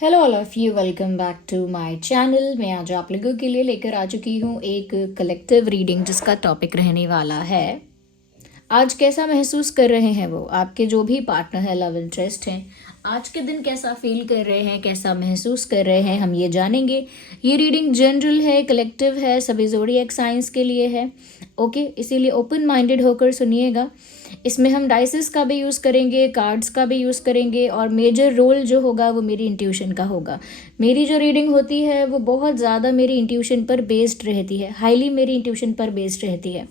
Hello all of you, welcome back to my channel. मैं आज आप लोगों के लिए लेकर आ चुकी हूँ एक कलेक्टिव रीडिंग जिसका टॉपिक रहने वाला है आज कैसा महसूस कर रहे हैं वो आपके जो भी पार्टनर है, लव इंटरेस्ट हैं। आज के दिन कैसा फील कर रहे हैं, कैसा महसूस कर रहे हैं, हम ये जानेंगे। ये रीडिंग जनरल है, कलेक्टिव है, सभी ज़ोडिएक साइंस के लिए है। ओके, इसीलिए ओपन माइंडेड होकर सुनिएगा। इसमें हम डाइसेस का भी यूज़ करेंगे, कार्ड्स का भी यूज़ करेंगे, और मेजर रोल जो होगा वो मेरी इंट्यूशन का होगा। मेरी जो रीडिंग होती है वो बहुत ज़्यादा मेरी इंट्यूशन पर बेस्ड रहती है, हाईली मेरी इंट्यूशन पर बेस्ड रहती है।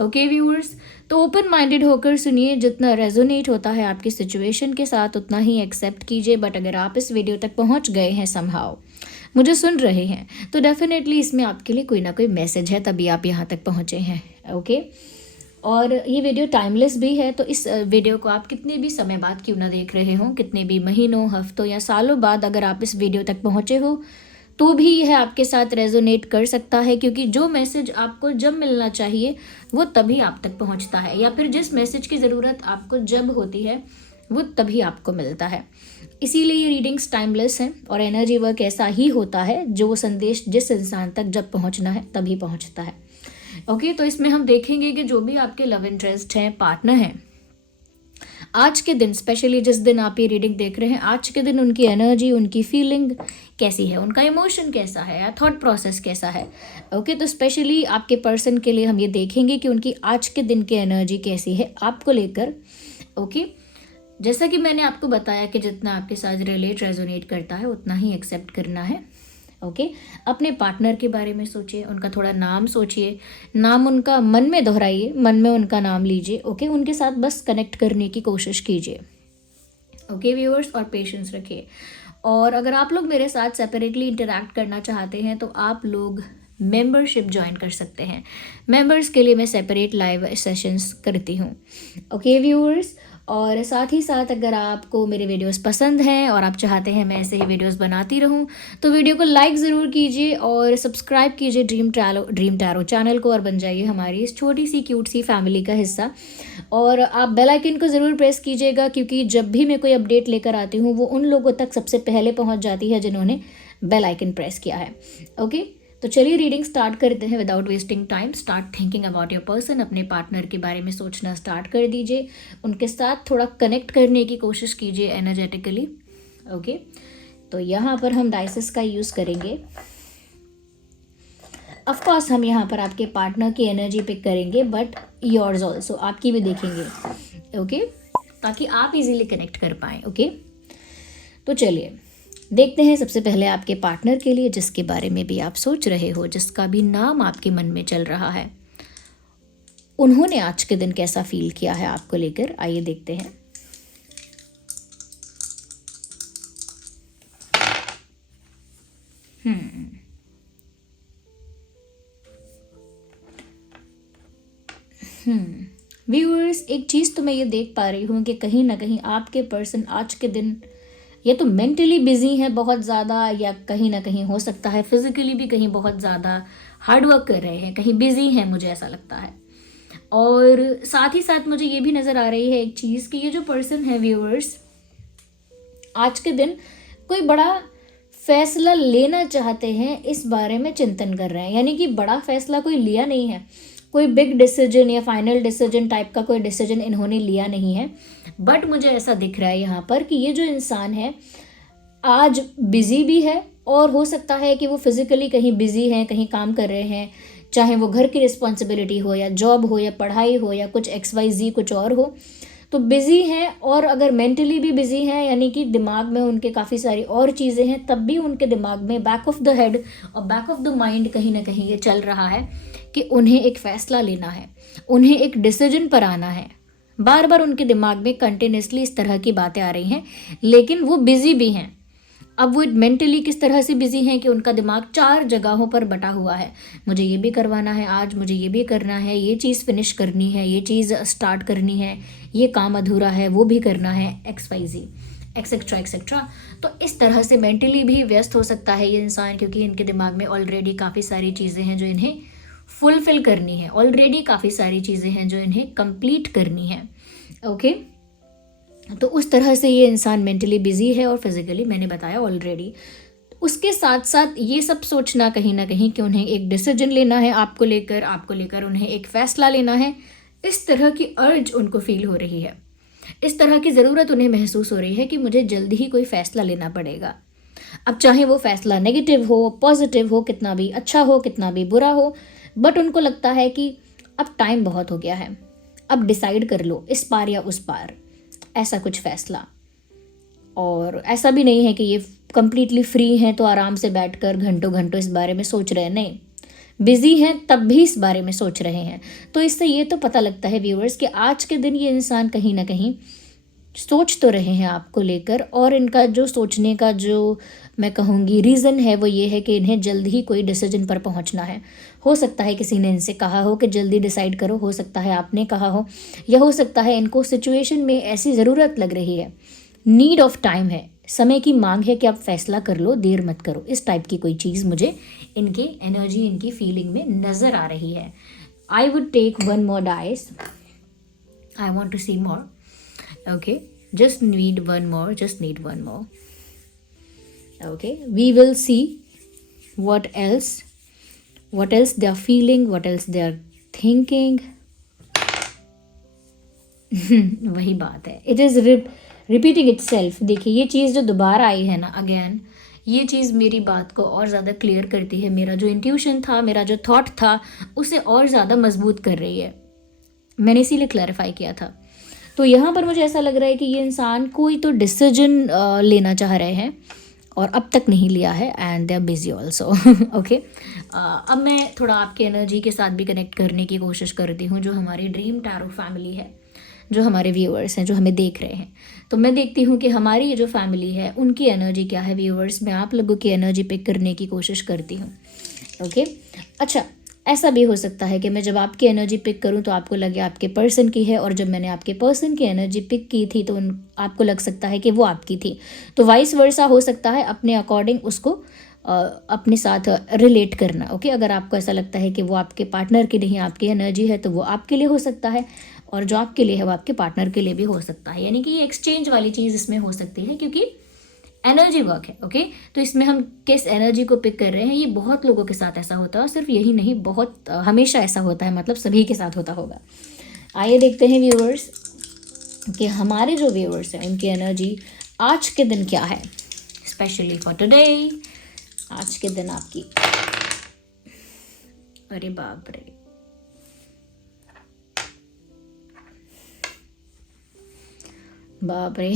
ओके व्यूअर्स, तो ओपन माइंडेड होकर सुनिए। जितना रेजोनेट होता है आपकी सिचुएशन के साथ उतना ही एक्सेप्ट कीजिए। बट अगर आप इस वीडियो तक पहुंच गए हैं, समहाउ मुझे सुन रहे हैं, तो डेफिनेटली इसमें आपके लिए कोई ना कोई मैसेज है, तभी आप यहाँ तक पहुँचे हैं। ओके, और ये वीडियो टाइमलेस भी है, तो इस वीडियो को आप कितने भी समय बाद क्यों ना देख रहे हो, कितने भी महीनों, हफ्तों या सालों बाद अगर आप इस वीडियो तक पहुँचे हो तो भी यह आपके साथ रेजोनेट कर सकता है, क्योंकि जो मैसेज आपको जब मिलना चाहिए वो तभी आप तक पहुंचता है, या फिर जिस मैसेज की ज़रूरत आपको जब होती है वो तभी आपको मिलता है। इसीलिए ये रीडिंग्स टाइमलेस हैं, और एनर्जी वर्क ऐसा ही होता है, जो वो संदेश जिस इंसान तक जब पहुंचना है तभी पहुंचता है। ओके, तो इसमें हम देखेंगे कि जो भी आपके लव इंटरेस्ट हैं, पार्टनर हैं, आज के दिन, स्पेशली जिस दिन आप ये रीडिंग देख रहे हैं, आज के दिन उनकी एनर्जी, उनकी फीलिंग कैसी है, उनका इमोशन कैसा है, या थॉट प्रोसेस कैसा है। ओके, तो स्पेशली आपके पर्सन के लिए हम ये देखेंगे कि उनकी आज के दिन की एनर्जी कैसी है आपको लेकर। ओके, जैसा कि मैंने आपको बताया कि जितना आपके साथ रिलेट रेजोनेट करता है उतना ही एक्सेप्ट करना है। ओके, अपने पार्टनर के बारे में सोचिए, उनका थोड़ा नाम सोचिए, नाम उनका मन में दोहराइए, मन में उनका नाम लीजिए। ओके, उनके साथ बस कनेक्ट करने की कोशिश कीजिए। ओके व्यूअर्स, और पेशेंस रखिए। और अगर आप लोग मेरे साथ सेपरेटली इंटरैक्ट करना चाहते हैं तो आप लोग मेंबरशिप ज्वाइन कर सकते हैं। मेंबर्स के लिए मैं सेपरेट लाइव सेशंस करती हूँ। ओके व्यूअर्स, और साथ ही साथ अगर आपको मेरे वीडियोस पसंद हैं और आप चाहते हैं मैं ऐसे ही वीडियोस बनाती रहूं, तो वीडियो को लाइक ज़रूर कीजिए और सब्सक्राइब कीजिए ड्रीम टैरो चैनल को, और बन जाइए हमारी इस छोटी सी क्यूट सी फैमिली का हिस्सा। और आप बेल आइकन को ज़रूर प्रेस कीजिएगा, क्योंकि जब भी मैं कोई अपडेट लेकर आती हूँ वो उन लोगों तक सबसे पहले पहुँच जाती है जिन्होंने बेल आइकन प्रेस किया है। ओके, तो चलिए रीडिंग स्टार्ट करते हैं। Without wasting time, start thinking about your person. अपने पार्टनर के बारे में सोचना स्टार्ट कर दीजिए, उनके साथ थोड़ा कनेक्ट करने की कोशिश कीजिए एनर्जेटिकली। ओके, तो यहाँ पर हम डाइसेस का यूज़ करेंगे। ऑफ कोर्स हम यहाँ पर आपके पार्टनर की एनर्जी पिक करेंगे, बट योर्स ऑल्सो, आपकी भी देखेंगे। ओके, ताकि आप इजीली कनेक्ट कर पाएँ। ओके, तो चलिए देखते हैं सबसे पहले आपके पार्टनर के लिए, जिसके बारे में भी आप सोच रहे हो, जिसका भी नाम आपके मन में चल रहा है, उन्होंने आज के दिन कैसा फील किया है आपको लेकर। आइए देखते हैं। व्यूअर्स, एक चीज़ तो मैं ये देख पा रही हूँ कि कहीं ना कहीं आपके पर्सन आज के दिन या तो मेंटली बिजी है बहुत ज़्यादा, या कहीं ना कहीं हो सकता है फिजिकली भी कहीं बहुत ज़्यादा हार्ड वर्क कर रहे हैं, कहीं बिजी हैं, मुझे ऐसा लगता है। और साथ ही साथ मुझे ये भी नज़र आ रही है एक चीज़ कि ये जो पर्सन है व्यूअर्स, आज के दिन कोई बड़ा फैसला लेना चाहते हैं, इस बारे में चिंतन कर रहे हैं। यानी कि बड़ा फैसला कोई लिया नहीं है, कोई बिग डिसीजन या फाइनल डिसीजन टाइप का कोई डिसीजन इन्होंने लिया नहीं है। बट मुझे ऐसा दिख रहा है यहाँ पर कि ये जो इंसान है आज बिजी भी है, और हो सकता है कि वो फिजिकली कहीं बिजी हैं, कहीं काम कर रहे हैं, चाहे वो घर की रिस्पॉन्सिबिलिटी हो या जॉब हो या पढ़ाई हो या कुछ XYZ कुछ और हो, तो बिजी हैं। और अगर मेंटली भी बिजी हैं, यानी कि दिमाग में उनके काफ़ी सारी और चीज़ें हैं, तब भी उनके दिमाग में बैक ऑफ द हेड और बैक ऑफ द माइंड कहीं ना कहीं ये चल रहा है कि उन्हें एक फ़ैसला लेना है, उन्हें एक डिसीजन पर आना है। बार बार उनके दिमाग में कंटिन्यूसली इस तरह की बातें आ रही हैं, लेकिन वो बिजी भी हैं। अब वो मेंटली किस तरह से बिजी हैं कि उनका दिमाग 4 जगहों पर बटा हुआ है। मुझे ये भी करवाना है आज, मुझे ये भी करना है, ये चीज़ फिनिश करनी है, ये चीज़ स्टार्ट करनी है, ये काम अधूरा है, वो भी करना है, XYZ एक्सेट्रा एक्सेट्रा। तो इस तरह से मेंटली भी व्यस्त हो सकता है ये इंसान, क्योंकि इनके दिमाग में ऑलरेडी काफ़ी सारी चीज़ें हैं जो इन्हें फुलफिल करनी है, ऑलरेडी काफ़ी सारी चीज़ें हैं जो इन्हें कंप्लीट करनी है। ओके, तो उस तरह से ये इंसान मेंटली बिजी है और फिजिकली, मैंने बताया ऑलरेडी। उसके साथ साथ ये सब सोचना कहीं ना कहीं कि उन्हें एक डिसीजन लेना है आपको लेकर उन्हें एक फैसला लेना है, इस तरह की अर्ज उनको फील हो रही है, इस तरह की ज़रूरत उन्हें महसूस हो रही है कि मुझे जल्दी ही कोई फैसला लेना पड़ेगा। अब चाहे वो फैसला नेगेटिव हो, पॉजिटिव हो, कितना भी अच्छा हो, कितना भी बुरा हो, बट उनको लगता है कि अब टाइम बहुत हो गया है, अब डिसाइड कर लो इस पार या उस पार, ऐसा कुछ फैसला। और ऐसा भी नहीं है कि ये कंप्लीटली फ्री हैं तो आराम से बैठकर घंटों घंटों इस बारे में सोच रहे हैं, नहीं, बिजी हैं तब भी इस बारे में सोच रहे हैं। तो इससे ये तो पता लगता है व्यूअर्स कि आज के दिन ये इंसान कहीं ना कहीं सोच तो रहे हैं आपको लेकर, और इनका जो सोचने का जो मैं कहूँगी रीज़न है वो ये है कि इन्हें जल्द ही कोई डिसीजन पर पहुँचना है। हो सकता है किसी ने इनसे कहा हो कि जल्दी डिसाइड करो, हो सकता है आपने कहा हो, या हो सकता है इनको सिचुएशन में ऐसी ज़रूरत लग रही है, नीड ऑफ टाइम है, समय की मांग है कि आप फैसला कर लो, देर मत करो। इस टाइप की कोई चीज़ मुझे इनके एनर्जी, इनकी फीलिंग में नज़र आ रही है। I would take one more dice, I want to see more. Okay, just need one more, just need one more. Okay, we will see what else they are feeling, what else they are thinking. वही बात है, it is repeating it self. देखिए ये चीज़ जो दोबारा आई है ना again, ये चीज़ मेरी बात को और ज़्यादा क्लियर करती है, मेरा जो इंट्यूशन था, मेरा जो थॉट था, उसे और ज़्यादा मजबूत कर रही है। मैंने इसीलिए क्लैरिफाई किया था। तो यहाँ पर मुझे ऐसा लग रहा है कि ये इंसान कोई तो डिसीजन लेना चाह रहे हैं और अब तक नहीं लिया है, and they are busy also. Okay, अब मैं थोड़ा आपके एनर्जी के साथ भी कनेक्ट करने की कोशिश करती हूँ, जो हमारी ड्रीम टैरो फैमिली है, जो हमारे व्यूअर्स हैं, जो हमें देख रहे हैं। तो मैं देखती हूँ कि हमारी ये जो फैमिली है उनकी एनर्जी क्या है व्यूअर्स। मैं आप लोगों की एनर्जी पिक करने की कोशिश करती हूँ। ओके, अच्छा, ऐसा भी हो सकता है कि मैं जब आपकी एनर्जी पिक करूं तो आपको लगे आपके पर्सन की है, और जब मैंने आपके पर्सन की एनर्जी पिक की थी तो आपको लग सकता है कि वो आपकी थी। तो वाइस वर्सा हो सकता है, अपने अकॉर्डिंग उसको अपने साथ रिलेट करना। ओके, अगर आपको ऐसा लगता है कि वो आपके पार्टनर की नहीं आपकी एनर्जी है तो वो आपके लिए हो सकता है, और जो आपके लिए है वो आपके पार्टनर के लिए भी हो सकता है। यानी कि ये एक्सचेंज वाली चीज़ इसमें हो सकती है, क्योंकि एनर्जी वर्क है। ओके, तो इसमें हम किस एनर्जी को पिक कर रहे हैं, ये बहुत लोगों के साथ ऐसा होता है, और सिर्फ यही नहीं, बहुत हमेशा ऐसा होता है, मतलब सभी के साथ होता होगा। आइए देखते हैं व्यूअर्स कि हमारे जो व्यूअर्स हैं उनकी एनर्जी आज के दिन क्या है, स्पेशली फॉर टुडे। आज के दिन आपकी, अरे बाप रे, बाप रे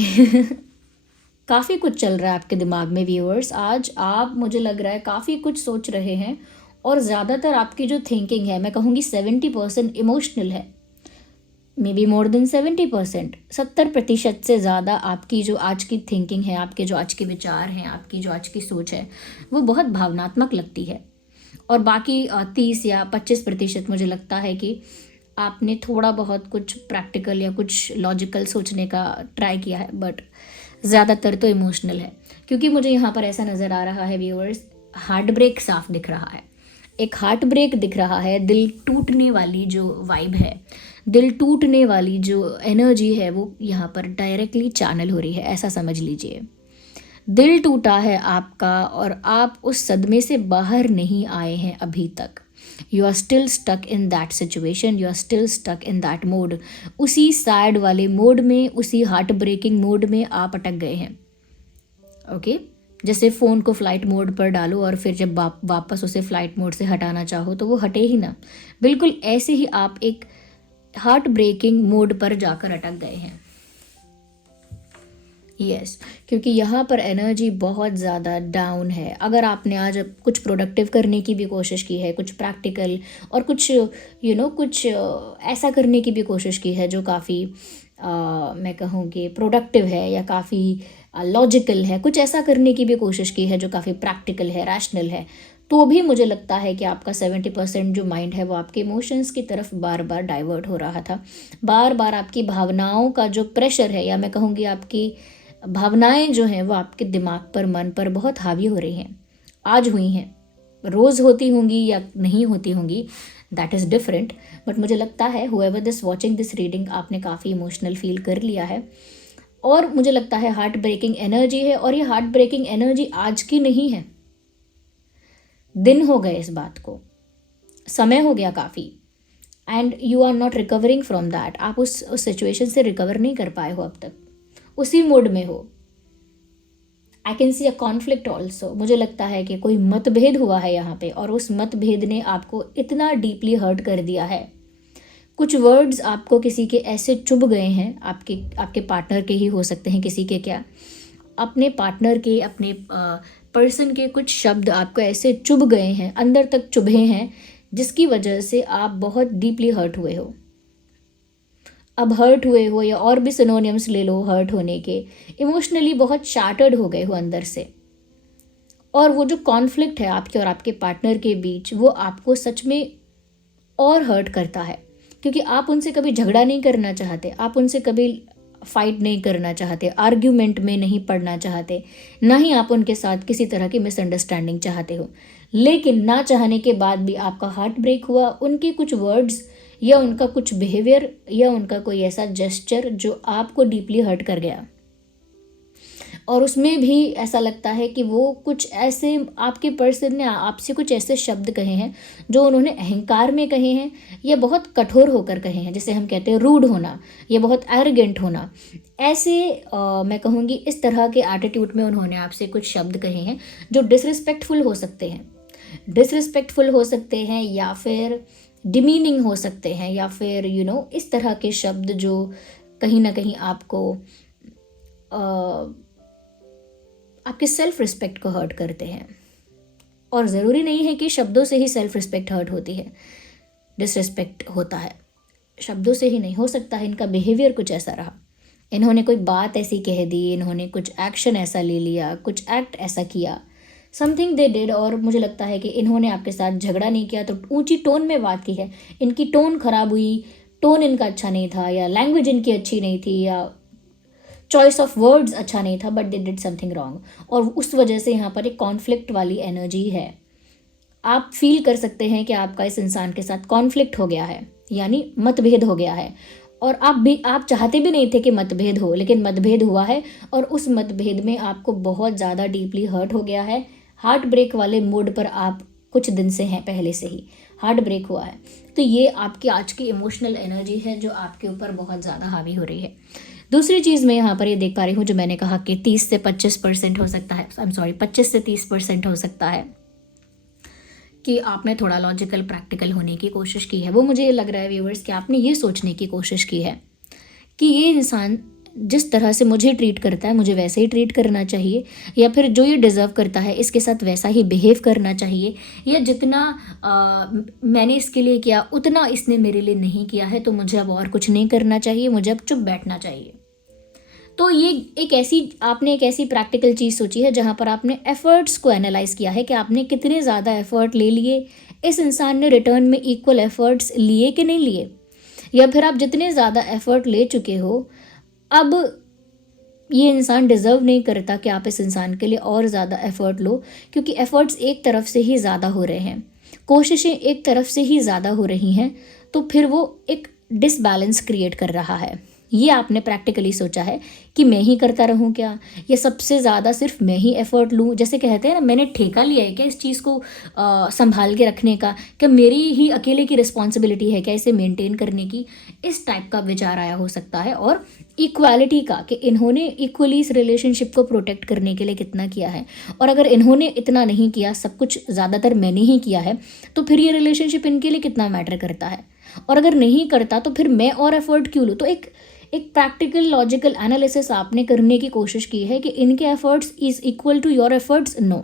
काफ़ी कुछ चल रहा है आपके दिमाग में व्यूअर्स। आज आप, मुझे लग रहा है, काफ़ी कुछ सोच रहे हैं, और ज़्यादातर आपकी जो थिंकिंग है, मैं कहूँगी 70% इमोशनल है, मे बी मोर देन 70%, 70% से ज़्यादा आपकी जो आज की थिंकिंग है, आपके जो आज के विचार हैं, आपकी जो आज की सोच है, वो बहुत भावनात्मक लगती है। और बाकी 30 या 25% मुझे लगता है कि आपने थोड़ा बहुत कुछ प्रैक्टिकल या कुछ लॉजिकल सोचने का ट्राई किया है, बट ज़्यादातर तो इमोशनल है। क्योंकि मुझे यहाँ पर ऐसा नज़र आ रहा है व्यूअर्स, हार्ट ब्रेक साफ दिख रहा है, एक हार्ट ब्रेक दिख रहा है, दिल टूटने वाली जो वाइब है, दिल टूटने वाली जो एनर्जी है, वो यहाँ पर डायरेक्टली चैनल हो रही है, ऐसा समझ लीजिए। दिल टूटा है आपका, और आप उस सदमे से बाहर नहीं आए हैं अभी तक। You are still stuck in that situation, you are still stuck in that mode. उसी सैड वाले मोड में, उसी हार्ट ब्रेकिंग मोड में आप अटक गए हैं। ओके, जैसे फ़ोन को फ्लाइट मोड पर डालो और फिर जब वापस उसे फ्लाइट मोड से हटाना चाहो तो वो हटे ही ना, बिल्कुल ऐसे ही आप एक हार्ट ब्रेकिंग मोड पर जाकर अटक गए हैं। यस, क्योंकि यहाँ पर एनर्जी बहुत ज़्यादा डाउन है। अगर आपने आज कुछ प्रोडक्टिव करने की भी कोशिश की है, कुछ प्रैक्टिकल और कुछ कुछ ऐसा करने की भी कोशिश की है जो काफ़ी मैं कहूँगी प्रोडक्टिव है, या काफ़ी लॉजिकल है, कुछ ऐसा करने की भी कोशिश की है जो काफ़ी प्रैक्टिकल है, रैशनल है, तो भी मुझे लगता है कि आपका 70% जो माइंड है वो आपके इमोशंस की तरफ बार बार डाइवर्ट हो रहा था। बार बार आपकी भावनाओं का जो प्रेशर है, या मैं कहूँगी आपकी भावनाएं जो हैं वो आपके दिमाग पर, मन पर बहुत हावी हो रही हैं। आज हुई हैं, रोज़ होती होंगी या नहीं होती होंगी, दैट इज़ डिफरेंट, बट मुझे लगता है however this watching this reading, आपने काफ़ी इमोशनल फील कर लिया है। और मुझे लगता है हार्ट ब्रेकिंग एनर्जी है, और ये हार्ट ब्रेकिंग एनर्जी आज की नहीं है, दिन हो गए इस बात को, समय हो गया काफ़ी, and you are not recovering from that. आप उस सिचुएशन से रिकवर नहीं कर पाए हो अब तक, उसी मोड में हो। I can see a conflict also. मुझे लगता है कि कोई मतभेद हुआ है यहाँ पे, और उस मतभेद ने आपको इतना डीपली हर्ट कर दिया है। कुछ वर्ड्स आपको किसी के ऐसे चुभ गए हैं, आपके पार्टनर के ही हो सकते हैं, किसी के क्या, अपने पार्टनर के, अपने पर्सन के कुछ शब्द आपको ऐसे चुभ गए हैं, अंदर तक चुभे हैं, जिसकी वजह से आप बहुत डीपली हर्ट हुए हो। अब हर्ट हुए हो, या और भी सिनोनिम्स ले लो हर्ट होने के, इमोशनली बहुत शार्टर्ड हो गए हो अंदर से। और वो जो कॉन्फ्लिक्ट है आपके और आपके पार्टनर के बीच, वो आपको सच में और हर्ट करता है, क्योंकि आप उनसे कभी झगड़ा नहीं करना चाहते, आप उनसे कभी फाइट नहीं करना चाहते, आर्ग्यूमेंट में नहीं पड़ना चाहते, ना ही आप उनके साथ किसी तरह की मिसअंडरस्टैंडिंग चाहते हो। लेकिन ना चाहने के बाद भी आपका हार्ट ब्रेक हुआ, उनके कुछ वर्ड्स या उनका कुछ बिहेवियर या उनका कोई ऐसा जेस्चर जो आपको डीपली हर्ट कर गया। और उसमें भी ऐसा लगता है कि वो कुछ ऐसे, आपके पर्सन ने आपसे कुछ ऐसे शब्द कहे हैं जो उन्होंने अहंकार में कहे हैं, या बहुत कठोर होकर कहे हैं, जिसे हम कहते हैं रूड होना, या बहुत एरोगेंट होना। ऐसे मैं कहूँगी इस तरह के एटीट्यूड में उन्होंने आपसे कुछ शब्द कहे हैं जो डिसरिस्पेक्टफुल हो सकते हैं, या फिर डिमीनिंग हो सकते हैं, या फिर इस तरह के शब्द जो कहीं ना कहीं आपको आपके सेल्फ रिस्पेक्ट को हर्ट करते हैं। और ज़रूरी नहीं है कि शब्दों से ही सेल्फ रिस्पेक्ट हर्ट होती है, डिसरिस्पेक्ट होता है, शब्दों से ही नहीं हो सकता है, इनका बिहेवियर कुछ ऐसा रहा, इन्होंने कोई बात ऐसी कह दी, इन्होंने कुछ एक्शन ऐसा ले लिया, कुछ एक्ट ऐसा किया, समथिंग दे डिड। और मुझे लगता है कि इन्होंने आपके साथ झगड़ा नहीं किया तो ऊंची टोन में बात की है, इनकी टोन खराब हुई, टोन इनका अच्छा नहीं था, या लैंग्वेज इनकी अच्छी नहीं थी, या चॉइस ऑफ वर्ड्स अच्छा नहीं था, but they did something wrong, और उस वजह से यहाँ पर एक कॉन्फ्लिक्ट वाली एनर्जी है। आप फील कर सकते हैं कि आपका इस इंसान के साथ कॉन्फ्लिक्ट हो गया है, यानी मतभेद हो गया है, और आप चाहते भी नहीं थे कि मतभेद हो, लेकिन मतभेद हुआ है, और उस मतभेद में आपको बहुत ज़्यादा डीपली हर्ट हो गया है। हार्ट ब्रेक वाले मूड पर आप कुछ दिन से हैं, पहले से ही हार्ट ब्रेक हुआ है। तो ये आपकी आज की इमोशनल एनर्जी है जो आपके ऊपर बहुत ज़्यादा हावी हो रही है। दूसरी चीज़ मैं यहाँ पर ये देख पा रही हूँ, जो मैंने कहा कि 30 से 25% हो सकता है, 25 से 30% हो सकता है कि आपने थोड़ा लॉजिकल प्रैक्टिकल होने की कोशिश की है। वो मुझे ये लग रहा है व्यूअर्स कि आपने ये सोचने की कोशिश की है कि ये इंसान जिस तरह से मुझे ट्रीट करता है, मुझे वैसे ही ट्रीट करना चाहिए, या फिर जो ये डिज़र्व करता है इसके साथ वैसा ही बिहेव करना चाहिए, या जितना मैंने इसके लिए किया उतना इसने मेरे लिए नहीं किया है, तो मुझे अब और कुछ नहीं करना चाहिए, मुझे अब चुप बैठना चाहिए। तो ये आपने एक ऐसी प्रैक्टिकल चीज़ सोची है जहाँ पर आपने एफर्ट्स को एनालाइज किया है कि आपने कितने ज़्यादा एफर्ट ले लिए, इस इंसान ने रिटर्न में इक्वल एफर्ट्स लिए कि नहीं लिए, या फिर आप जितने ज़्यादा एफर्ट ले चुके हो, अब ये इंसान डिज़र्व नहीं करता कि आप इस इंसान के लिए और ज़्यादा एफर्ट लो, क्योंकि एफर्ट्स एक तरफ से ही ज़्यादा हो रहे हैं, कोशिशें एक तरफ से ही ज़्यादा हो रही हैं, तो फिर वो एक डिसबैलेंस क्रिएट कर रहा है। ये आपने प्रैक्टिकली सोचा है कि मैं ही करता रहूं क्या, या सबसे ज़्यादा सिर्फ मैं ही एफर्ट लूं, जैसे कहते हैं ना, मैंने ठेका लिया है क्या इस चीज़ को संभाल के रखने का, क्या मेरी ही अकेले की रिस्पॉन्सिबिलिटी है क्या इसे मेंटेन करने की, इस टाइप का विचार आया हो सकता है। और इक्वालिटी का, कि इन्होंने इक्वली इस रिलेशनशिप को प्रोटेक्ट करने के लिए कितना किया है, और अगर इन्होंने इतना नहीं किया, सब कुछ ज़्यादातर मैंने ही किया है, तो फिर ये रिलेशनशिप इनके लिए कितना मैटर करता है, और अगर नहीं करता तो फिर मैं और एफर्ट क्यों लूँ। तो एक प्रैक्टिकल लॉजिकल एनालिसिस आपने करने की कोशिश की है कि इनके efforts is equal to your efforts. No,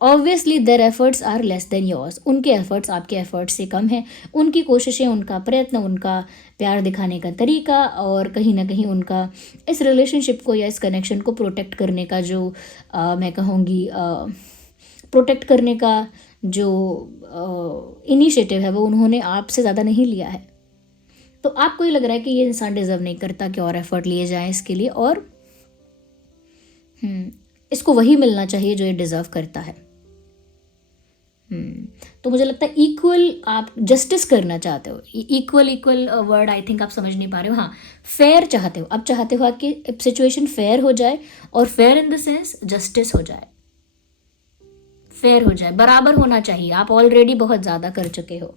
obviously their efforts are less than yours, उनके एफर्ट्स आपके एफर्ट्स से कम हैं, उनकी कोशिशें, उनका प्रयत्न, उनका प्यार दिखाने का तरीका, और कहीं ना कहीं उनका इस रिलेशनशिप को या इस कनेक्शन को प्रोटेक्ट करने का जो मैं कहूँगी प्रोटेक्ट करने का जो इनिशिएटिव है, वो उन्होंने आपसे ज़्यादा नहीं लिया है। तो आपको ये लग रहा है कि ये इंसान डिज़र्व नहीं करता कि और एफर्ट लिए जाएं इसके लिए, और इसको वही मिलना चाहिए जो ये डिज़र्व करता है। तो मुझे लगता है इक्वल आप जस्टिस करना चाहते हो। Equal equal word I think आप समझ नहीं पा रहे हो। हाँ, फेयर चाहते हो, अब चाहते हो आपकी सिचुएशन फेयर हो जाए, और fair in the sense justice हो जाए, फेयर हो जाए, बराबर होना चाहिए। आप ऑलरेडी बहुत ज़्यादा कर चुके हो,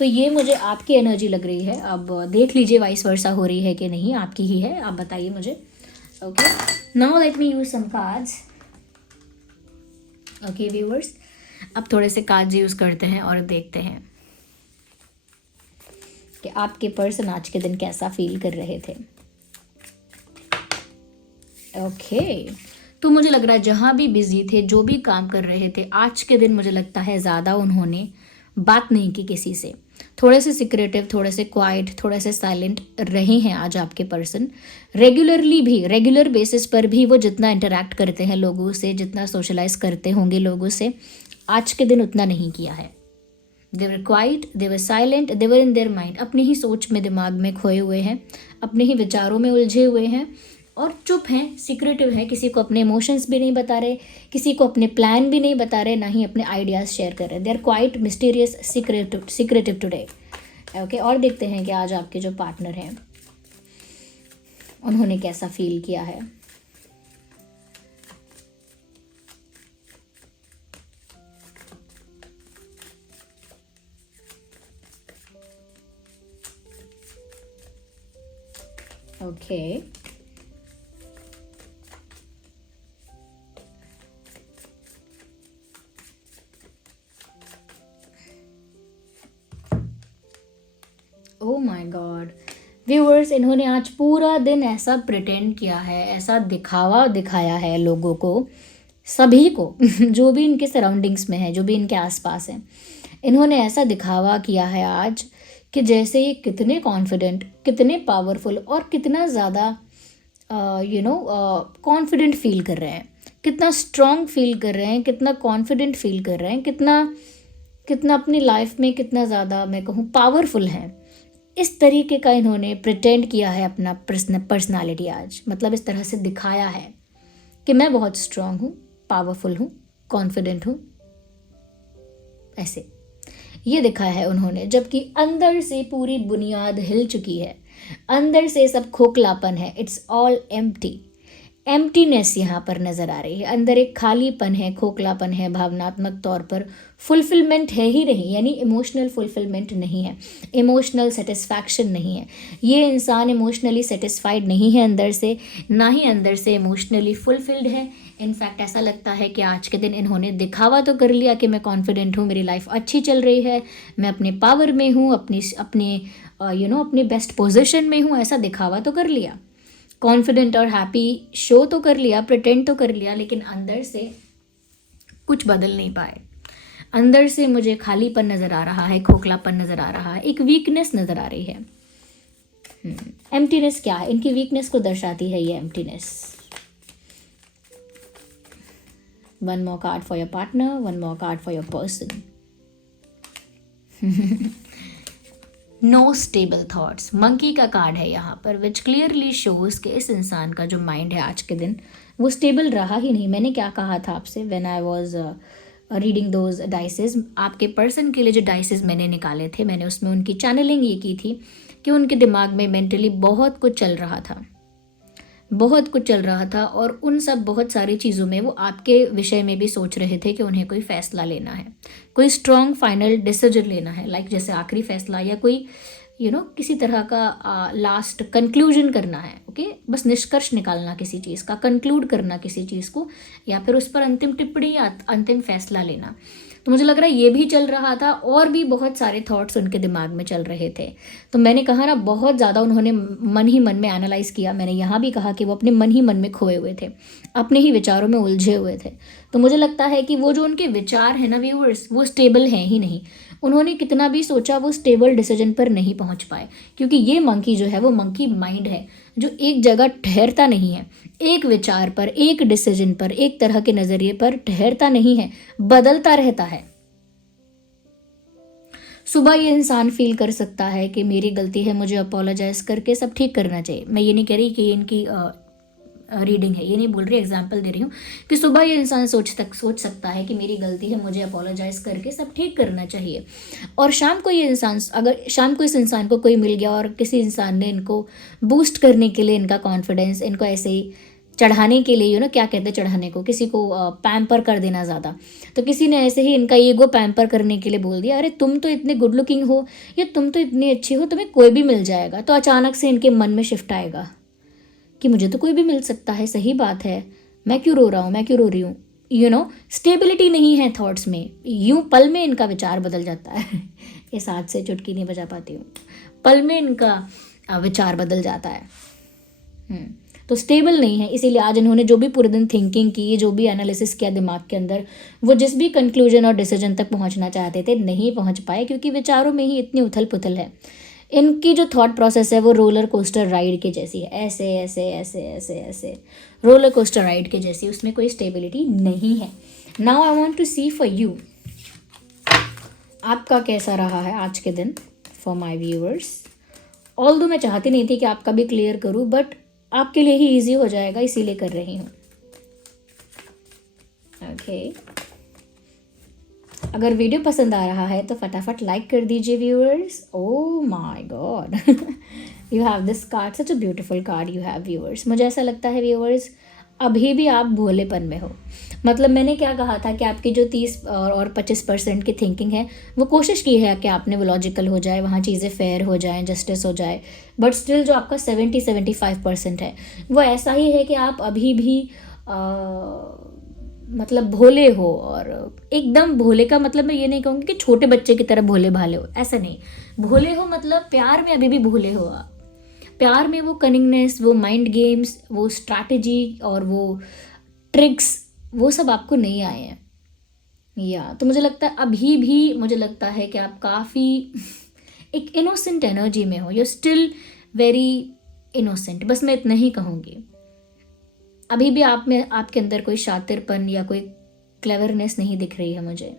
तो ये मुझे आपकी एनर्जी लग रही है। अब देख लीजिए वाइस वर्सा हो रही है कि नहीं, आपकी ही है, आप बताइए मुझे। Okay, now let me use some cards. Okay viewers, अब थोड़े से कार्ड्स यूज़ करते हैं और देखते हैं कि आपके पर्सन आज के दिन कैसा फील कर रहे थे। ओके, तो मुझे लग रहा है जहाँ भी बिजी थे, जो भी काम कर रहे थे, आज के दिन मुझे लगता है ज़्यादा उन्होंने बात नहीं की किसी से। थोड़े से सिक्रेटिव, थोड़े से क्वाइट, थोड़े से साइलेंट रहे हैं आज आपके पर्सन। रेगुलरली भी, रेगुलर बेसिस पर भी वो जितना इंटरेक्ट करते हैं लोगों से, जितना सोशलाइज करते होंगे लोगों से, आज के दिन उतना नहीं किया है। They were quiet, they were silent, they were in their mind, अपनी ही सोच में, दिमाग में खोए हुए हैं, अपने ही विचारों में उलझे हुए हैं और चुप हैं, सीक्रेटिव हैं। किसी को अपने इमोशंस भी नहीं बता रहे, किसी को अपने प्लान भी नहीं बता रहे, ना ही अपने आइडियाज़ शेयर कर रहे। They are quite mysterious, secretive today. Okay, और देखते हैं कि आज आपके जो पार्टनर हैं उन्होंने कैसा फील किया है। Okay, oh my God viewers, इन्होंने आज पूरा दिन ऐसा प्रिटेंड किया है, ऐसा दिखावा दिखाया है लोगों को, सभी को जो भी इनके सराउंडिंग्स में है, जो भी इनके आसपास है, इन्होंने ऐसा दिखावा किया है आज कि जैसे ये कितने कॉन्फिडेंट, कितने पावरफुल और कितना ज़्यादा कॉन्फिडेंट फील कर रहे हैं, कितना स्ट्रॉन्ग फील कर रहे हैं, कितना कॉन्फिडेंट फील कर रहे हैं, कितना कितना अपनी लाइफ में कितना ज़्यादा मैं कहूँ पावरफुल हैं। इस तरीके का इन्होंने प्रिटेंड किया है अपना पर्सनालिटी आज, मतलब इस तरह से दिखाया है कि मैं बहुत स्ट्रांग हूँ, पावरफुल हूँ, कॉन्फिडेंट हूँ, ऐसे ये दिखाया है उन्होंने। जबकि अंदर से पूरी बुनियाद हिल चुकी है, अंदर से सब खोखलापन है, इट्स ऑल एम्प्टी, एम्प्टीनेस यहाँ पर नज़र आ रही है। अंदर एक खालीपन है, खोखलापन है, भावनात्मक तौर पर फुलफिलमेंट है ही नहीं, यानी इमोशनल फुलफिलमेंट नहीं है, इमोशनल सेटिस्फैक्शन नहीं है। ये इंसान इमोशनली सेटिस्फाइड नहीं है अंदर से, ना ही अंदर से इमोशनली फुलफिल्ड है। इनफैक्ट ऐसा लगता है कि आज के दिन इन्होंने दिखावा तो कर लिया कि मैं कॉन्फिडेंट हूँ, मेरी लाइफ अच्छी चल रही है, मैं अपने पावर में हूँ, अपने बेस्ट पोजीशन में हूँ, ऐसा दिखावा तो कर लिया, कॉन्फिडेंट और हैप्पी शो तो कर लिया, प्रिटेंड तो कर लिया, लेकिन अंदर से कुछ बदल नहीं पाए। अंदर से मुझे खालीपन नज़र आ रहा है, खोखलापन नज़र आ रहा है, एक वीकनेस नज़र आ रही है। एम्प्टीनेस क्या है, इनकी वीकनेस को दर्शाती है ये emptiness. One more card for your partner, one more card for your person. No stable thoughts, monkey का कार्ड है यहाँ पर, विच क्लियरली शोज कि इस इंसान का जो माइंड है आज के दिन वो स्टेबल रहा ही नहीं। मैंने क्या कहा था आपसे when I was reading those dices, आपके पर्सन के लिए जो डाइसेस मैंने निकाले थे, मैंने उसमें उनकी चैनलिंग ये की थी कि उनके दिमाग में मेंटली बहुत कुछ चल रहा था, बहुत कुछ चल रहा था, और उन सब बहुत सारी चीज़ों में वो आपके विषय में भी सोच रहे थे कि उन्हें कोई फैसला लेना है, कोई स्ट्रॉन्ग फाइनल डिसीजन लेना है, लाइक जैसे आखिरी फैसला या कोई किसी तरह का लास्ट कंक्लूजन करना है। ओके, बस निष्कर्ष निकालना किसी चीज़ का, कंक्लूड करना किसी चीज़ को, या फिर उस पर अंतिम टिप्पणी या अंतिम फैसला लेना। तो मुझे लग रहा है ये भी चल रहा था, और भी बहुत सारे थॉट्स उनके दिमाग में चल रहे थे। तो मैंने कहा ना, बहुत ज़्यादा उन्होंने मन ही मन में एनालाइज किया। मैंने यहाँ भी कहा कि वो अपने मन ही मन में खोए हुए थे, अपने ही विचारों में उलझे हुए थे। तो मुझे लगता है कि वो जो उनके विचार हैं ना व्यूअर्स, वो स्टेबल हैं ही नहीं। उन्होंने कितना भी सोचा वो स्टेबल डिसीजन पर नहीं पहुंच पाए, क्योंकि ये मंकी जो है वो मंकी माइंड है, जो एक जगह ठहरता नहीं है, एक विचार पर, एक डिसीजन पर, एक तरह के नज़रिए पर ठहरता नहीं है, बदलता रहता है। सुबह ये इंसान फील कर सकता है कि मेरी गलती है, मुझे अपोलोजाइज करके सब ठीक करना चाहिए। मैं ये नहीं कह रही कि इनकी रीडिंग है, ये नहीं बोल रही, एग्जाम्पल दे रही हूँ कि सुबह ये इंसान सोच सकता है कि मेरी गलती है, मुझे अपोलोजाइज़ करके सब ठीक करना चाहिए, और शाम को ये इंसान, अगर शाम को इस इंसान को कोई मिल गया और किसी इंसान ने इनको बूस्ट करने के लिए इनका कॉन्फिडेंस, इनको ऐसे ही चढ़ाने के लिए, क्या कहते हैं चढ़ाने को, किसी को पैम्पर कर देना ज़्यादा, तो किसी ने ऐसे ही इनका ईगो पैम्पर करने के लिए बोल दिया, अरे तुम तो इतने गुड लुकिंग हो या तुम तो इतनी अच्छी हो, तुम्हें कोई भी मिल जाएगा, तो अचानक से इनके मन में शिफ्ट आएगा कि मुझे तो कोई भी मिल सकता है, सही बात है, मैं क्यों रो रहा हूँ, मैं क्यों रो रही हूँ, स्टेबिलिटी नहीं है थॉट्स में, यूं पल में इनका विचार बदल जाता है इस हाथ से चुटकी नहीं बजा पाती हूँ, पल में इनका विचार बदल जाता है। तो स्टेबल नहीं है, इसीलिए आज इन्होंने जो भी पूरे दिन थिंकिंग की, जो भी एनालिसिस किया दिमाग के अंदर, वो जिस भी कंक्लूजन और डिसीजन तक पहुंचना चाहते थे नहीं पहुंच पाए, क्योंकि विचारों में ही इतनी उथल पुथल है। इनकी जो थॉट प्रोसेस है वो रोलर कोस्टर राइड के जैसी है, ऐसे ऐसे ऐसे ऐसे ऐसे रोलर कोस्टर राइड के जैसी, उसमें कोई स्टेबिलिटी नहीं है। Now I want to see for you, आपका कैसा रहा है आज के दिन फॉर माय व्यूअर्स। ऑल्दो मैं चाहती नहीं थी कि आपका भी क्लियर करूं, बट आपके लिए ही इजी हो जाएगा, इसीलिए कर रही हूँ। ओके, अगर वीडियो पसंद आ रहा है तो फटाफट लाइक कर दीजिए viewers. Oh my God, you have this card, such a beautiful card you have viewers. मुझे ऐसा लगता है व्यूअर्स अभी भी आप भोलेपन में हो। मतलब मैंने क्या कहा था कि आपकी जो 30 और 25% की थिंकिंग है, वो कोशिश की है कि आपने वो लॉजिकल हो जाए, वहाँ चीज़ें फेयर हो जाएं, जस्टिस हो जाए, बट स्टिल जो आपका 70-75% है वो ऐसा ही है कि आप अभी भी मतलब भोले हो। और एकदम भोले का मतलब मैं ये नहीं कहूँगी कि छोटे बच्चे की तरह भोले भाले हो, ऐसा नहीं। भोले हो मतलब प्यार में अभी भी भोले हो आप। प्यार में वो कनिंगनेस, वो माइंड गेम्स, वो स्ट्रैटेजी और वो ट्रिक्स, वो सब आपको नहीं आए हैं। तो मुझे लगता है अभी भी, मुझे लगता है कि आप काफ़ी एक इनोसेंट एनर्जी में हो, यू स्टिल वेरी इनोसेंट, बस मैं इतना ही कहूँगी। अभी भी आप में, आपके अंदर कोई शातिरपन या कोई क्लेवरनेस नहीं दिख रही है मुझे।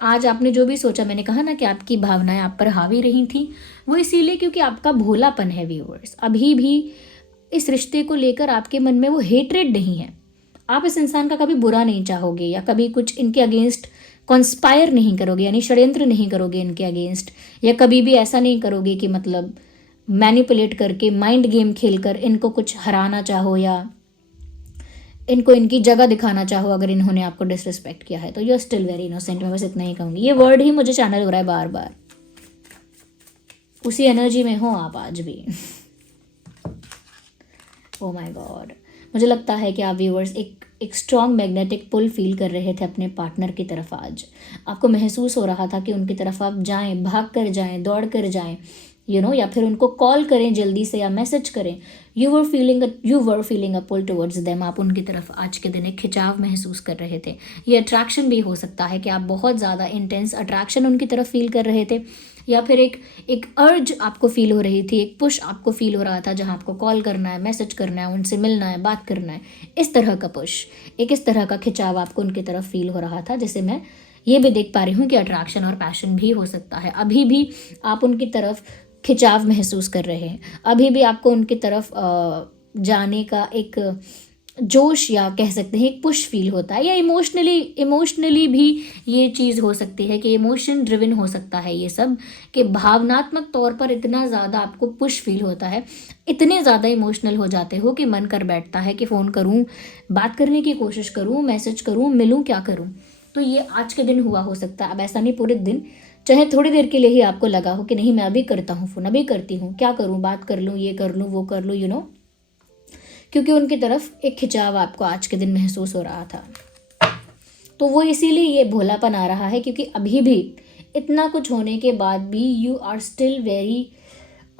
आज आपने जो भी सोचा, मैंने कहा ना कि आपकी भावनाएं आप पर हावी रही थी, वो इसीलिए क्योंकि आपका भोलापन है व्यूअर्स। अभी भी इस रिश्ते को लेकर आपके मन में वो हेट्रेड नहीं है। आप इस इंसान का कभी बुरा नहीं चाहोगे या कभी कुछ इनके अगेंस्ट कॉन्स्पायर नहीं करोगे, यानी षड्यंत्र नहीं करोगे इनके अगेंस्ट, या कभी भी ऐसा नहीं करोगे कि मतलब मैनिपुलेट करके, माइंड गेम खेलकर इनको कुछ हराना चाहो या इनको इनकी जगह दिखाना चाहो। अगर इन्होंने आपको डिसरिस्पेक्ट किया है तो you are still very innocent, मैं बस इतना ही कहूँगी। ये वर्ड ही मुझे चैनल हो रहा है बार बार, उसी एनर्जी में हो आप आज भी। ओह माय गॉड, मुझे लगता है कि आप व्यूअर्स एक स्ट्रॉन्ग मैग्नेटिक पुल फील कर रहे थे अपने पार्टनर की तरफ। आज आपको महसूस हो रहा था कि उनकी तरफ आप जाएं, भाग कर जाएं, दौड़ कर जाएं, या फिर उनको कॉल करें जल्दी से या मैसेज करें। You were feeling a pull towards them. आप उनकी तरफ आज के दिन एक खिंचाव महसूस कर रहे थे। ये अट्रैक्शन भी हो सकता है कि आप बहुत ज़्यादा इंटेंस अट्रैक्शन उनकी तरफ फील कर रहे थे, या फिर एक अर्ज आपको फील हो रही थी, एक पुश आपको फील हो रहा था जहाँ आपको कॉल करना है, मैसेज करना है, उनसे मिलना है, बात करना है। इस तरह का पुश, इस तरह का खिंचाव आपको उनकी तरफ फील हो रहा था, जिसे मैं ये भी देख पा रही हूँ कि अट्रैक्शन और पैशन भी हो सकता है। अभी भी आप उनकी तरफ खिंचाव महसूस कर रहे हैं, अभी भी आपको उनकी तरफ जाने का एक जोश या कह सकते हैं एक पुश फील होता है, या इमोशनली भी ये चीज़ हो सकती है कि इमोशन ड्रिवन हो सकता है ये सब, कि भावनात्मक तौर पर इतना ज़्यादा आपको पुश फील होता है, इतने ज़्यादा इमोशनल हो जाते हो कि मन कर बैठता है कि फ़ोन करूँ, बात करने की कोशिश करूँ, मैसेज करूँ, मिलूँ, क्या करूँ। तो ये आज के दिन हुआ हो सकता है। अब ऐसा नहीं पूरे दिन, चाहे थोड़ी देर के लिए ही आपको लगा हो कि नहीं मैं अभी करता हूँ फ़ोन, अभी करती हूँ, क्या करूँ, बात कर लूँ, ये कर लूँ, वो कर लूँ, क्योंकि उनकी तरफ एक खिंचाव आपको आज के दिन महसूस हो रहा था। तो वो इसीलिए ये भोलापन आ रहा है, क्योंकि अभी भी इतना कुछ होने के बाद भी यू आर स्टिल वेरी,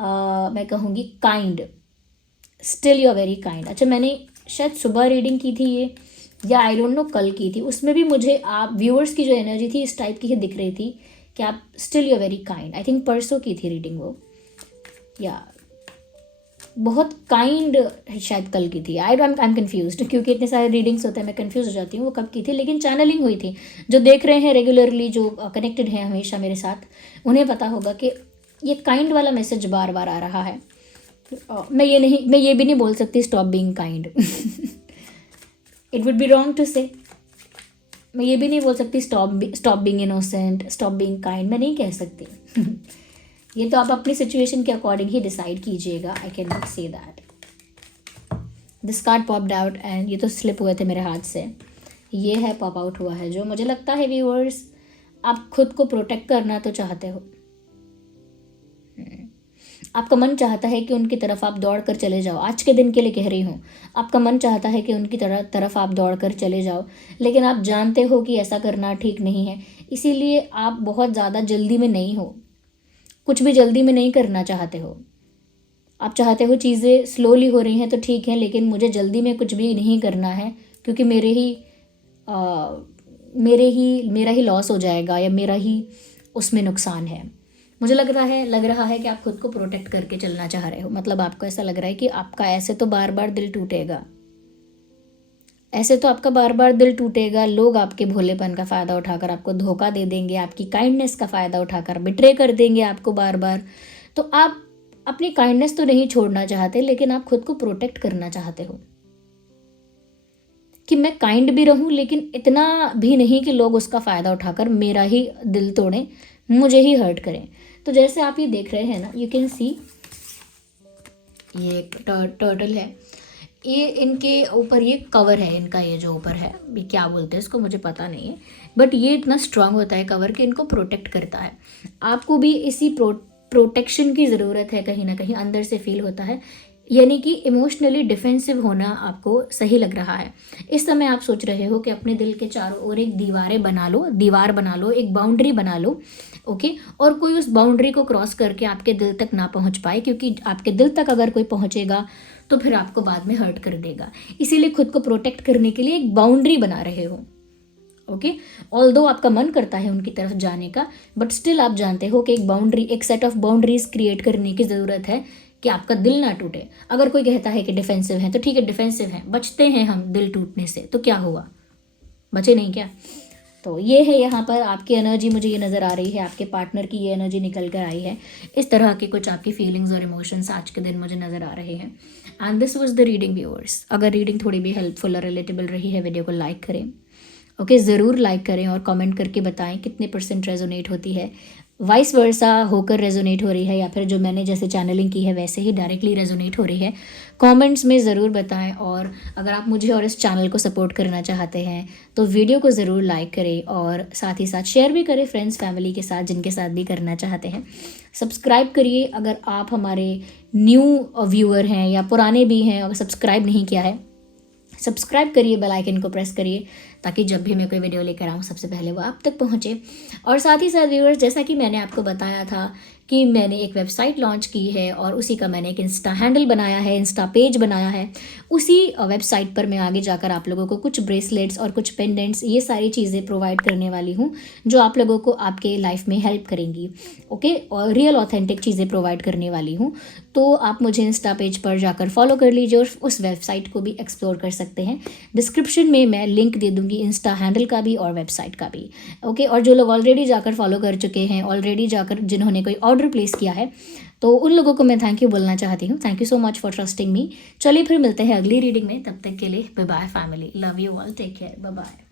मैं कहूँगी kind, still you are very kind. अच्छा, मैंने शायद सुबह रीडिंग की थी ये, या आई डोंट नो कल की थी, उसमें भी मुझे आप व्यूअर्स की जो एनर्जी थी इस टाइप की ही दिख रही थी कि आप still you are very kind. I think परसों की थी रीडिंग वो, या बहुत काइंड शायद कल की थी। आई एम कन्फ्यूज्ड, क्योंकि इतने सारे रीडिंग्स होते हैं, मैं कन्फ्यूज हो जाती हूँ वो कब की थी, लेकिन चैनलिंग हुई थी। जो देख रहे हैं रेगुलरली, जो कनेक्टेड हैं हमेशा मेरे साथ, उन्हें पता होगा कि ये काइंड वाला मैसेज बार बार आ रहा है। मैं ये भी नहीं बोल सकती stop being kind. It would be wrong to say. मैं ये भी नहीं बोल सकती stop being innocent, stop being kind, मैं नहीं कह सकती। ये तो आप अपनी सिचुएशन के अकॉर्डिंग ही डिसाइड कीजिएगा। I can not say that. This card popped out and ये तो स्लिप हुए थे मेरे हाथ से। ये है पॉप आउट हुआ है, जो मुझे लगता है व्यूअर्स आप खुद को प्रोटेक्ट करना तो चाहते हो। आपका मन चाहता है कि उनकी तरफ आप दौड़ कर चले जाओ। आज के दिन के लिए कह रही हूँ, आपका मन चाहता है कि उनकी तरफ आप दौड़ कर चले जाओ, लेकिन आप जानते हो कि ऐसा करना ठीक नहीं है। इसीलिए आप बहुत ज़्यादा जल्दी में नहीं हो, कुछ भी जल्दी में नहीं करना चाहते हो। आप चाहते हो चीज़ें स्लोली हो रही हैं तो ठीक है, लेकिन मुझे जल्दी में कुछ भी नहीं करना है, क्योंकि मेरा ही लॉस हो जाएगा या मेरा ही उसमें नुकसान है। मुझे लग रहा है कि आप खुद को प्रोटेक्ट करके चलना चाह रहे हो। मतलब आपको ऐसा लग रहा है कि आपका ऐसे तो बार बार दिल टूटेगा, लोग आपके भोलेपन का फ़ायदा उठाकर आपको धोखा दे देंगे, आपकी काइंडनेस का फ़ायदा उठाकर बिट्रे कर देंगे आपको बार बार। तो आप अपनी काइंडनेस तो नहीं छोड़ना चाहते, लेकिन आप खुद को प्रोटेक्ट करना चाहते हो कि मैं काइंड भी रहूं, लेकिन इतना भी नहीं कि लोग उसका फ़ायदा उठाकर मेरा ही दिल तोड़ें, मुझे ही हर्ट करें। तो जैसे आप ये देख रहे हैं ना, यू कैन सी, ये एक टर्टल है, ये इनके ऊपर ये कवर है, इनका ये जो ऊपर है, ये क्या बोलते हैं इसको मुझे पता नहीं है, बट ये इतना स्ट्रांग होता है कवर कि इनको प्रोटेक्ट करता है। आपको भी इसी प्रोटेक्शन की ज़रूरत है, कहीं ना कहीं अंदर से फील होता है। यानी कि इमोशनली डिफेंसिव होना आपको सही लग रहा है। इस समय आप सोच रहे हो कि अपने दिल के चारों ओर एक दीवार बना लो, एक बाउंड्री बना लो, ओके, और कोई उस बाउंड्री को क्रॉस करके आपके दिल तक ना पहुंच पाए, क्योंकि आपके दिल तक अगर कोई पहुंचेगा तो फिर आपको बाद में हर्ट कर देगा। इसीलिए खुद को प्रोटेक्ट करने के लिए एक बाउंड्री बना रहे हो, ओके। ऑल्दो आपका मन करता है उनकी तरफ जाने का, बट स्टिल आप जानते हो कि एक सेट ऑफ बाउंड्रीज क्रिएट करने की ज़रूरत है कि आपका दिल ना टूटे। अगर कोई कहता है कि डिफेंसिव है तो ठीक है, डिफेंसिव है, बचते हैं हम दिल टूटने से, तो क्या हुआ, बचे नहीं क्या। तो ये है, यहाँ पर आपकी एनर्जी मुझे ये नज़र आ रही है, आपके पार्टनर की ये एनर्जी निकल कर आई है। इस तरह के कुछ आपकी फीलिंग्स और इमोशंस आज के दिन मुझे नज़र आ रहे हैं। And this was the reading viewers. अगर रीडिंग थोड़ी भी हेल्पफुल और रिलेटेबल रही है, वीडियो को लाइक करें, ओके, ज़रूर लाइक करें और कमेंट करके बताएं कितने % रेजोनेट होती है, वाइस वर्सा होकर रेजोनेट हो रही है, या फिर जो मैंने जैसे चैनलिंग की है वैसे ही डायरेक्टली रेजोनेट हो रही है। कमेंट्स में ज़रूर बताएं। और अगर आप मुझे और इस चैनल को सपोर्ट करना चाहते हैं तो वीडियो को ज़रूर लाइक करें और साथ ही साथ शेयर भी करें फ्रेंड्स फैमिली के साथ, जिनके साथ भी करना चाहते हैं। सब्सक्राइब करिए अगर आप हमारे न्यू व्यूअर हैं या पुराने भी हैं, अगर सब्सक्राइब नहीं किया है सब्सक्राइब करिए, बेल आइकन को प्रेस करिए, ताकि जब भी मैं कोई वीडियो लेकर आऊँ सबसे पहले वो आप तक पहुँचे। और साथ ही साथ व्यूअर्स, जैसा कि मैंने आपको बताया था कि मैंने एक वेबसाइट लॉन्च की है और उसी का मैंने एक इंस्टा हैंडल बनाया है, इंस्टा पेज बनाया है। उसी वेबसाइट पर मैं आगे जाकर आप लोगों को कुछ ब्रेसलेट्स और कुछ पेंडेंट्स, ये सारी चीज़ें प्रोवाइड करने वाली हूँ, जो आप लोगों को आपके लाइफ में हेल्प करेंगी, ओके, और रियल ऑथेंटिक चीज़ें प्रोवाइड करने वाली हूँ। तो आप मुझे इंस्टा पेज पर जाकर फॉलो कर लीजिए और उस वेबसाइट को भी एक्सप्लोर कर सकते हैं। डिस्क्रिप्शन में मैं लिंक दे दूँगी इंस्टा हैंडल का भी और वेबसाइट का भी, ओके। और जो लोग ऑलरेडी जाकर फॉलो कर चुके हैं, ऑलरेडी जाकर जिन्होंने कोई ऑर्डर प्लेस किया है, तो उन लोगों को मैं थैंक यू बोलना चाहती हूँ। Thank you so much for trusting मी। चलिए फिर मिलते हैं अगली रीडिंग में, तब तक के लिए bye bye family, love you all, take care, bye bye.